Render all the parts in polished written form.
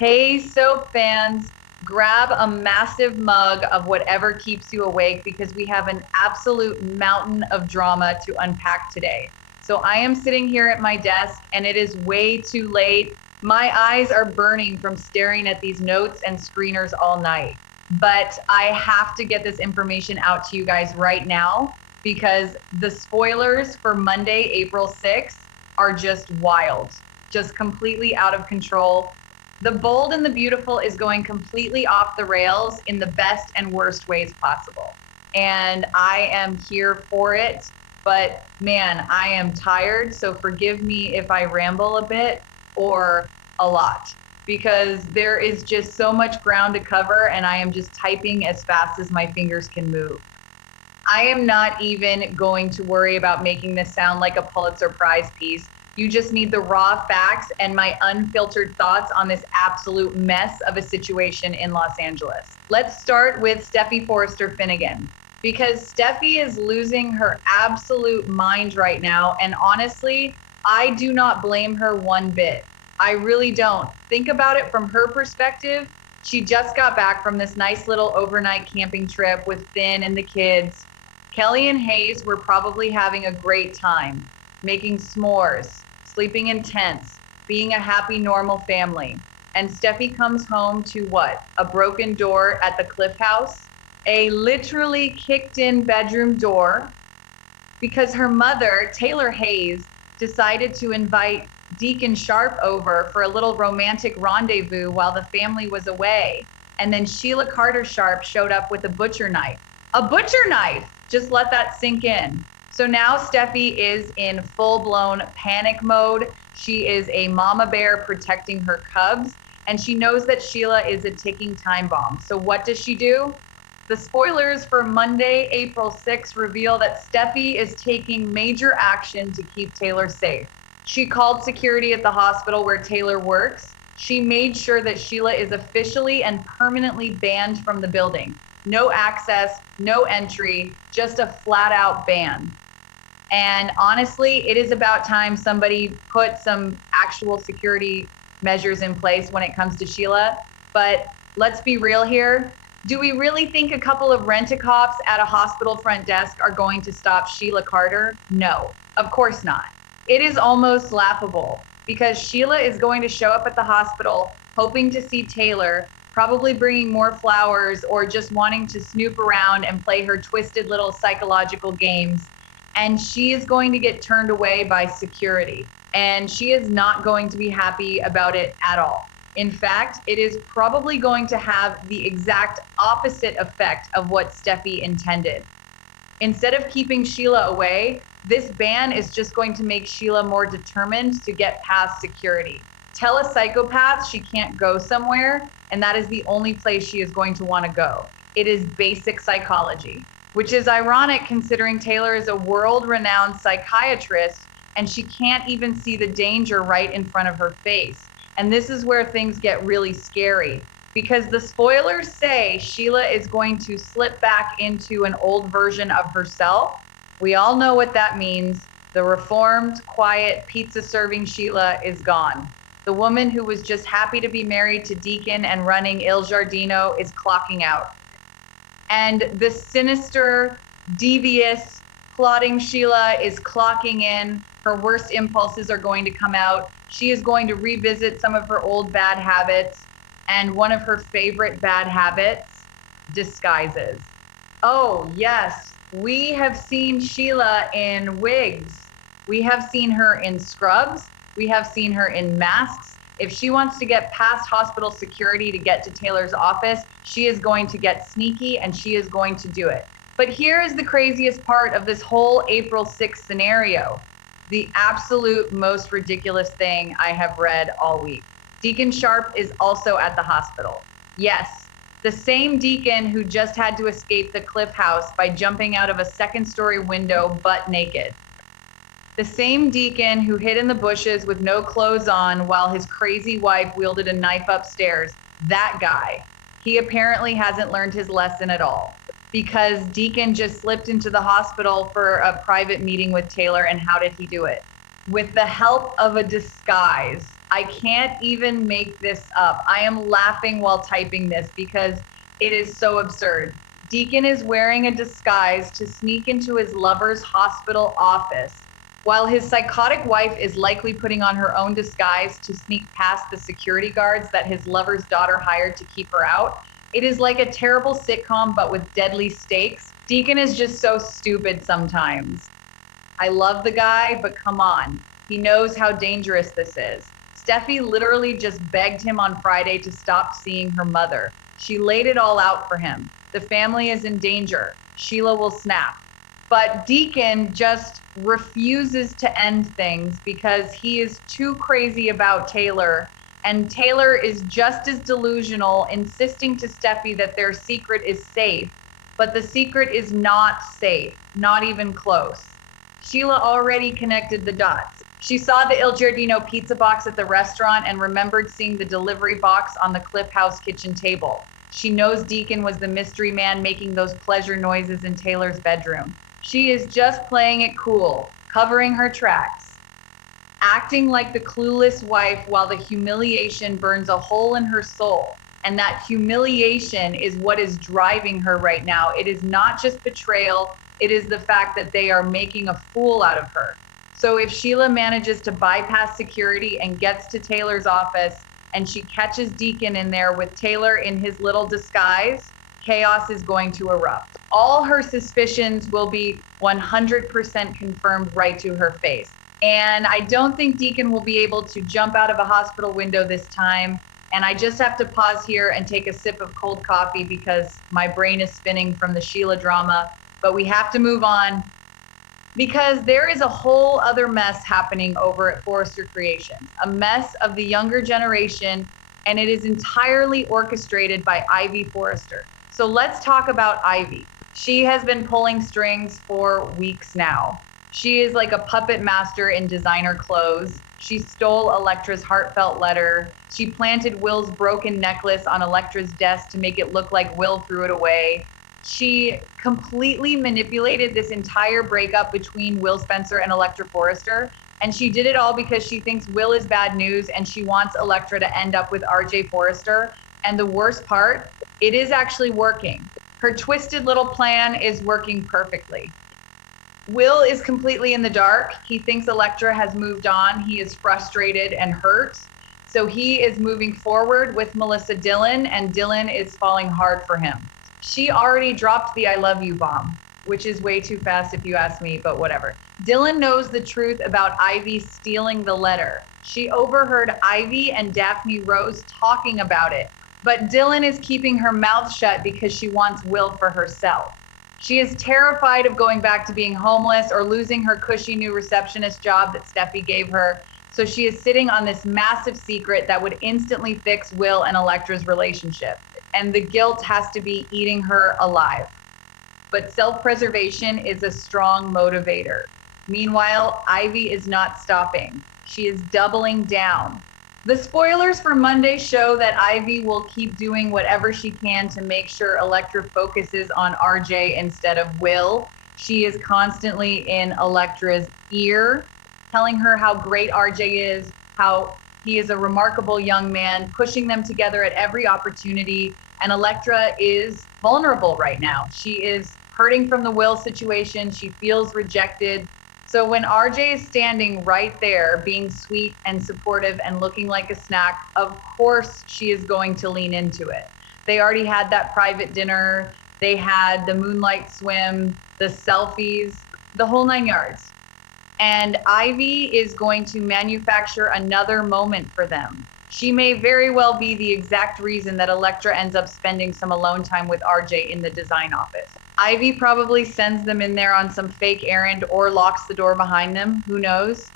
Hey, soap fans, grab a massive mug of whatever keeps you awake because we have an absolute mountain of drama to unpack today. So I am sitting here at my desk and it is way too late. My eyes are burning from staring at these notes and screeners all night. But I have to get this information out to you guys right now because the spoilers for Monday, April 6th are just wild, just completely out of control. The Bold and the Beautiful is going completely off the rails in the best and worst ways possible. And I am here for it. But man, I am tired. So forgive me if I ramble a bit or a lot because there is just so much ground to cover and I am just typing as fast as my fingers can move. I am not even going to worry about making this sound like a Pulitzer Prize piece. You just need the raw facts and my unfiltered thoughts on this absolute mess of a situation in Los Angeles. Let's start with Steffi Forrester Finnegan because Steffi is losing her absolute mind right now. And honestly, I do not blame her one bit. I really don't. Think about it from her perspective. She just got back from this nice little overnight camping trip with Finn and the kids. Kelly and Hayes were probably having a great time, making s'mores, sleeping in tents, being a happy, normal family. And Steffi comes home to what? A broken door at the Cliff House, a literally kicked in bedroom door because her mother, Taylor Hayes, decided to invite Deacon Sharp over for a little romantic rendezvous while the family was away. And then Sheila Carter Sharp showed up with a butcher knife. A butcher knife! Just let that sink in. So now Steffi is in full-blown panic mode. She is a mama bear protecting her cubs, and she knows that Sheila is a ticking time bomb. So what does she do? The spoilers for Monday, April 6th reveal that Steffi is taking major action to keep Taylor safe. She called security at the hospital where Taylor works. She made sure that Sheila is officially and permanently banned from the building. No access, no entry, just a flat out ban. And honestly, it is about time somebody put some actual security measures in place when it comes to Sheila. But let's be real here. Do we really think a couple of rent-a-cops at a hospital front desk are going to stop Sheila Carter? No, of course not. It is almost laughable because Sheila is going to show up at the hospital hoping to see Taylor, probably bringing more flowers or just wanting to snoop around and play her twisted little psychological games. And she is going to get turned away by security. And she is not going to be happy about it at all. In fact, it is probably going to have the exact opposite effect of what Steffi intended. Instead of keeping Sheila away, this ban is just going to make Sheila more determined to get past security. Tell a psychopath she can't go somewhere, and that is the only place she is going to want to go. It is basic psychology, which is ironic considering Taylor is a world-renowned psychiatrist and she can't even see the danger right in front of her face. And this is where things get really scary because the spoilers say Sheila is going to slip back into an old version of herself. We all know what that means. The reformed, quiet, pizza-serving Sheila is gone. The woman who was just happy to be married to Deacon and running Il Giardino is clocking out. And the sinister, devious, plotting Sheila is clocking in. Her worst impulses are going to come out. She is going to revisit some of her old bad habits. And one of her favorite bad habits, disguises. Oh, yes, we have seen Sheila in wigs. We have seen her in scrubs. We have seen her in masks. If she wants to get past hospital security to get to Taylor's office, she is going to get sneaky and she is going to do it. But here is the craziest part of this whole April 6th scenario. The absolute most ridiculous thing I have read all week. Deacon Sharp is also at the hospital. Yes, the same Deacon who just had to escape the Cliff House by jumping out of a second-story window butt naked. The same Deacon who hid in the bushes with no clothes on while his crazy wife wielded a knife upstairs. That guy. He apparently hasn't learned his lesson at all because Deacon just slipped into the hospital for a private meeting with Taylor. And how did he do it? With the help of a disguise. I can't even make this up. I am laughing while typing this because it is so absurd. Deacon is wearing a disguise to sneak into his lover's hospital office, while his psychotic wife is likely putting on her own disguise to sneak past the security guards that his lover's daughter hired to keep her out. It is like a terrible sitcom, but with deadly stakes. Deacon is just so stupid sometimes. I love the guy, but come on. He knows how dangerous this is. Steffi literally just begged him on Friday to stop seeing her mother. She laid it all out for him. The family is in danger. Sheila will snap. But Deacon just refuses to end things because he is too crazy about Taylor. And Taylor is just as delusional, insisting to Steffi that their secret is safe. But the secret is not safe, not even close. Sheila already connected the dots. She saw the Il Giardino pizza box at the restaurant and remembered seeing the delivery box on the Cliff House kitchen table. She knows Deacon was the mystery man making those pleasure noises in Taylor's bedroom. She is just playing it cool, covering her tracks, acting like the clueless wife while the humiliation burns a hole in her soul. And that humiliation is what is driving her right now. It is not just betrayal. It is the fact that they are making a fool out of her. So if Sheila manages to bypass security and gets to Taylor's office and she catches Deacon in there with Taylor in his little disguise, chaos is going to erupt. All her suspicions will be 100% confirmed right to her face. And I don't think Deacon will be able to jump out of a hospital window this time. And I just have to pause here and take a sip of cold coffee because my brain is spinning from the Sheila drama. But we have to move on because there is a whole other mess happening over at Forrester Creations, a mess of the younger generation, and it is entirely orchestrated by Ivy Forrester. So let's talk about Ivy. She has been pulling strings for weeks now. She is like a puppet master in designer clothes. She stole Electra's heartfelt letter. She planted Will's broken necklace on Electra's desk to make it look like Will threw it away. She completely manipulated this entire breakup between Will Spencer and Electra Forrester. And she did it all because she thinks Will is bad news and she wants Electra to end up with RJ Forrester. And the worst part, it is actually working. Her twisted little plan is working perfectly. Will is completely in the dark. He thinks Electra has moved on. He is frustrated and hurt. So he is moving forward with Melissa Dillon, and Dillon is falling hard for him. She already dropped the I love you bomb, which is way too fast if you ask me, but whatever. Dillon knows the truth about Ivy stealing the letter. She overheard Ivy and Daphne Rose talking about it, but Dillon is keeping her mouth shut because she wants Will for herself. She is terrified of going back to being homeless or losing her cushy new receptionist job that Steffi gave her. So she is sitting on this massive secret that would instantly fix Will and Electra's relationship. And the guilt has to be eating her alive. But self-preservation is a strong motivator. Meanwhile, Ivy is not stopping. She is doubling down. The spoilers for Monday show that Ivy will keep doing whatever she can to make sure Electra focuses on RJ instead of Will. She is constantly in Electra's ear, telling her how great RJ is, how he is a remarkable young man, pushing them together at every opportunity. And Electra is vulnerable right now. She is hurting from the Will situation. She feels rejected. So when RJ is standing right there, being sweet and supportive and looking like a snack, of course she is going to lean into it. They already had that private dinner. They had the moonlight swim, the selfies, the whole 9 yards. And Ivy is going to manufacture another moment for them. She may very well be the exact reason that Electra ends up spending some alone time with RJ in the design office. Ivy probably sends them in there on some fake errand or locks the door behind them, who knows?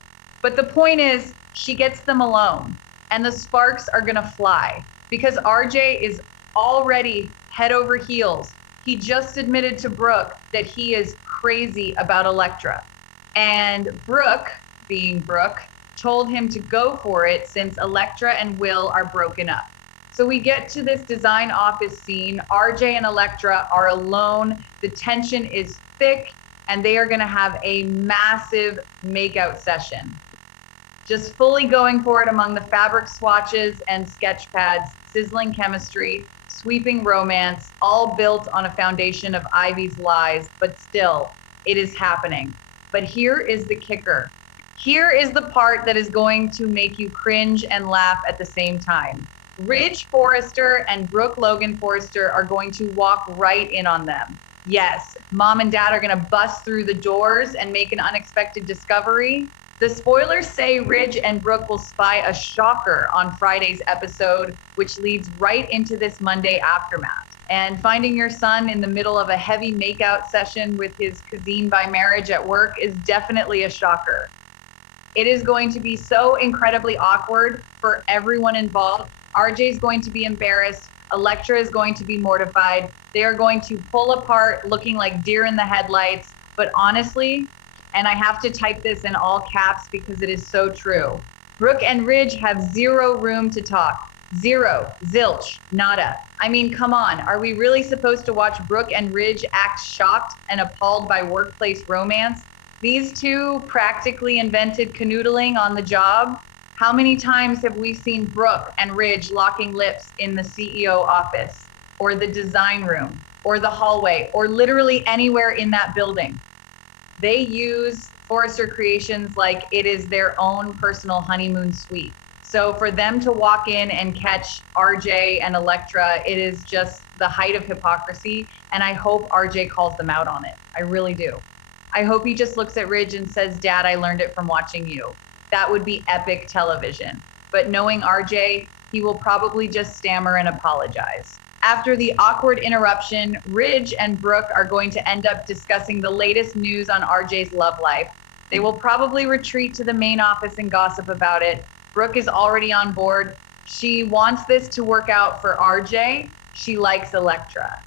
But the point is, she gets them alone, and the sparks are gonna fly because RJ is already head over heels. He just admitted to Brooke that he is crazy about Electra. And Brooke, being Brooke, told him to go for it since Electra and Will are broken up. So we get to this design office scene. RJ and Electra are alone. The tension is thick, and they are going to have a massive makeout session. just fully going for it among the fabric swatches and sketch pads, sizzling chemistry, sweeping romance, all built on a foundation of Ivy's lies, but still, it is happening. But here is the kicker. Here is the part that is going to make you cringe and laugh at the same time. Ridge Forrester and Brooke Logan Forrester are going to walk right in on them. Yes, mom and dad are going to bust through the doors and make an unexpected discovery. The spoilers say Ridge and Brooke will spy a shocker on Friday's episode, which leads right into this Monday aftermath. And finding your son in the middle of a heavy makeout session with his cousine by marriage at work is definitely a shocker. It is going to be so incredibly awkward for everyone involved. RJ is going to be embarrassed. Elektra is going to be mortified. They are going to pull apart looking like deer in the headlights. But honestly, and I have to type this in all caps because it is so true, Brooke and Ridge have zero room to talk. Zero, zilch, nada. I mean, come on. Are we really supposed to watch Brooke and Ridge act shocked and appalled by workplace romance? These two practically invented canoodling on the job. How many times have we seen Brooke and Ridge locking lips in the CEO office, or the design room, or the hallway, or literally anywhere in that building? They use Forrester Creations like it is their own personal honeymoon suite. So for them to walk in and catch RJ and Elektra, it is just the height of hypocrisy. And I hope RJ calls them out on it. I really do. I hope he just looks at Ridge and says, Dad, I learned it from watching you. That would be epic television. But knowing RJ, he will probably just stammer and apologize. After the awkward interruption, Ridge and Brooke are going to end up discussing the latest news on RJ's love life. They will probably retreat to the main office and gossip about it. Brooke is already on board. She wants this to work out for RJ. She likes Elektra.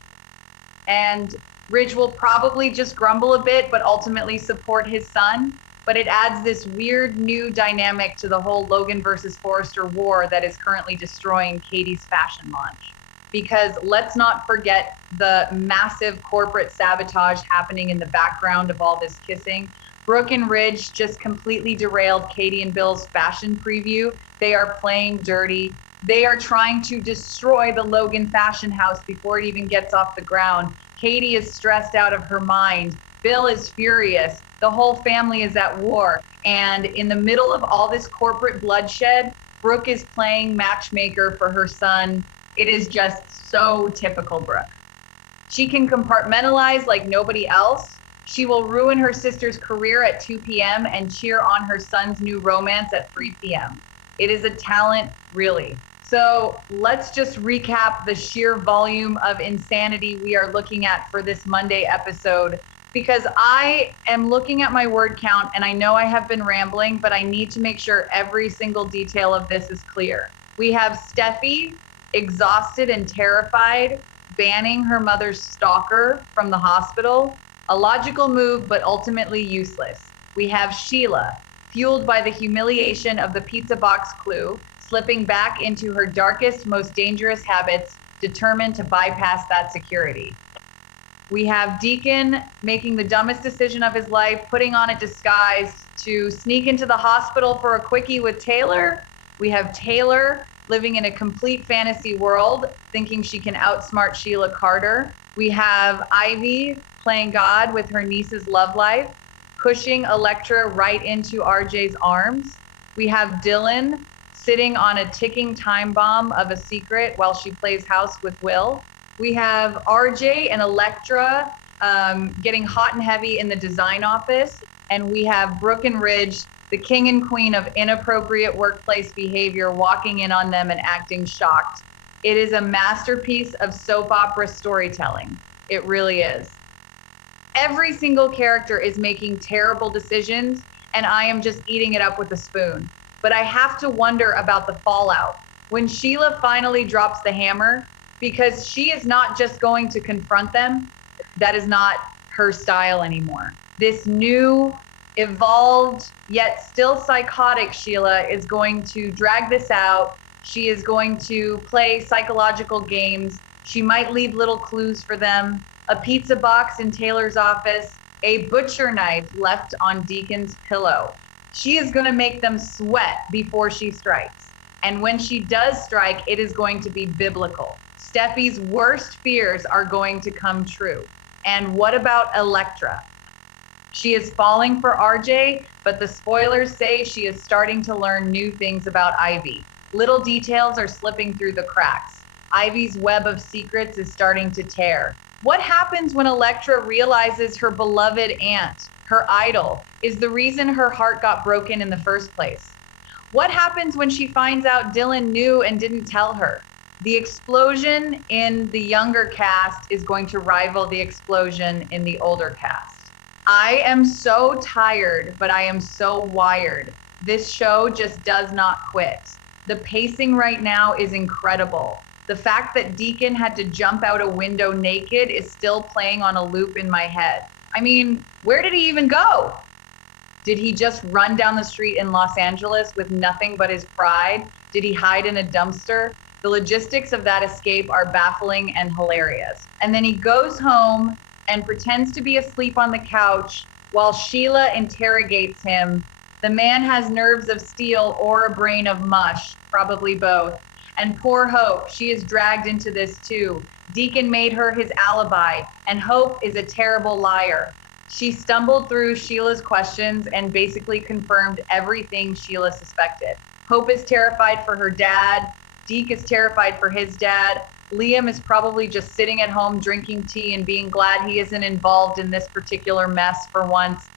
And Ridge will probably just grumble a bit, but ultimately support his son. But it adds this weird new dynamic to the whole Logan versus Forrester war that is currently destroying Katie's fashion launch. Because let's not forget the massive corporate sabotage happening in the background of all this kissing. Brooke and Ridge just completely derailed Katie and Bill's fashion preview. They are playing dirty. They are trying to destroy the Logan fashion house before it even gets off the ground. Katie is stressed out of her mind. Bill is furious. The whole family is at war. And in the middle of all this corporate bloodshed, Brooke is playing matchmaker for her son. It is just so typical Brooke. She can compartmentalize like nobody else. She will ruin her sister's career at 2 p.m. and cheer on her son's new romance at 3 p.m. It is a talent, really. So let's just recap the sheer volume of insanity we are looking at for this Monday episode, because I am looking at my word count and I know I have been rambling, but I need to make sure every single detail of this is clear. We have Steffi, exhausted and terrified, banning her mother's stalker from the hospital. A logical move, but ultimately useless. We have Sheila, fueled by the humiliation of the pizza box clue, slipping back into her darkest, most dangerous habits, determined to bypass that security. We have Deacon making the dumbest decision of his life, putting on a disguise to sneak into the hospital for a quickie with Taylor. We have Taylor living in a complete fantasy world, thinking she can outsmart Sheila Carter. We have Ivy playing God with her niece's love life, pushing Elektra right into RJ's arms. We have Dylan sitting on a ticking time bomb of a secret while she plays house with Will. We have RJ and Elektra getting hot and heavy in the design office. And we have Brooke and Ridge, the king and queen of inappropriate workplace behavior, walking in on them and acting shocked. It is a masterpiece of soap opera storytelling. It really is. Every single character is making terrible decisions, and I am just eating it up with a spoon. But I have to wonder about the fallout. When Sheila finally drops the hammer, because she is not just going to confront them, that is not her style anymore. This new, evolved, yet still psychotic Sheila is going to drag this out. She is going to play psychological games. She might leave little clues for them. A pizza box in Taylor's office, a butcher knife left on Deacon's pillow. She is going to make them sweat before she strikes. And when she does strike, it is going to be biblical. Steffi's worst fears are going to come true. And what about Elektra? She is falling for RJ, but the spoilers say she is starting to learn new things about Ivy. Little details are slipping through the cracks. Ivy's web of secrets is starting to tear. What happens when Elektra realizes her beloved aunt, her idol, is the reason her heart got broken in the first place? What happens when she finds out Dylan knew and didn't tell her? The explosion in the younger cast is going to rival the explosion in the older cast. I am so tired, but I am so wired. This show just does not quit. The pacing right now is incredible. The fact that Deacon had to jump out a window naked is still playing on a loop in my head. I mean, where did he even go? Did he just run down the street in Los Angeles with nothing but his pride? Did he hide in a dumpster? The logistics of that escape are baffling and hilarious. And then he goes home and pretends to be asleep on the couch while Sheila interrogates him. The man has nerves of steel or a brain of mush, probably both. And poor Hope, she is dragged into this too. Deacon made her his alibi, and Hope is a terrible liar. She stumbled through Sheila's questions and basically confirmed everything Sheila suspected. Hope is terrified for her dad. Deke is terrified for his dad. Liam is probably just sitting at home drinking tea and being glad he isn't involved in this particular mess for once.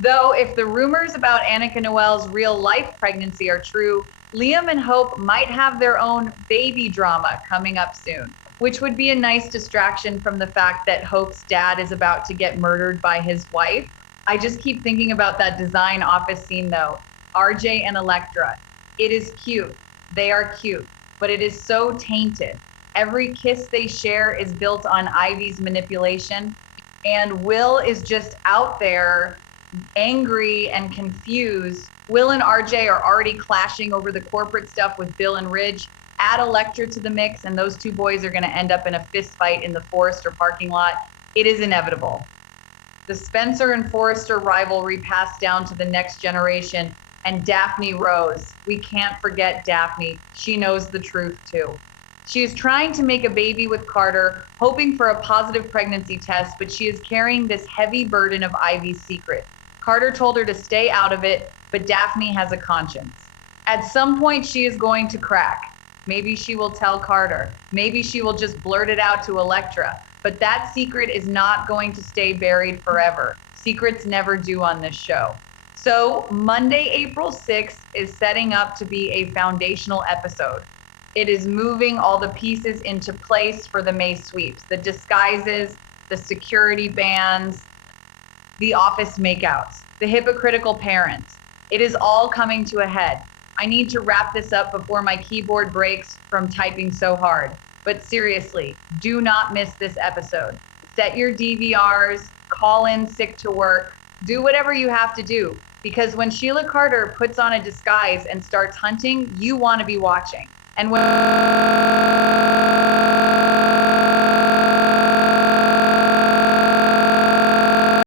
Though if the rumors about Annika Noel's real life pregnancy are true, Liam and Hope might have their own baby drama coming up soon, which would be a nice distraction from the fact that Hope's dad is about to get murdered by his wife. I just keep thinking about that design office scene though. RJ and Elektra. It is cute. They are cute, but it is so tainted. Every kiss they share is built on Ivy's manipulation, and Will is just out there angry and confused. Will and RJ are already clashing over the corporate stuff with Bill and Ridge. Add Elektra to the mix, and those two boys are going to end up in a fist fight in the Forrester parking lot. It is inevitable. The Spencer and Forrester rivalry passed down to the next generation, and Daphne Rose. We can't forget Daphne. She knows the truth too. She is trying to make a baby with Carter, hoping for a positive pregnancy test, but she is carrying this heavy burden of Ivy's secret. Carter told her to stay out of it, but Daphne has a conscience. At some point, she is going to crack. Maybe she will tell Carter. Maybe she will just blurt it out to Elektra. But that secret is not going to stay buried forever. Secrets never do on this show. So Monday, April 6th is setting up to be a foundational episode. It is moving all the pieces into place for the May sweeps, the disguises, the security bans, the office makeouts, the hypocritical parents. It is all coming to a head. I need to wrap this up before my keyboard breaks from typing so hard. But seriously, do not miss this episode. Set your DVRs, call in sick to work, do whatever you have to do, because when Sheila Carter puts on a disguise and starts hunting, you want to be watching. And when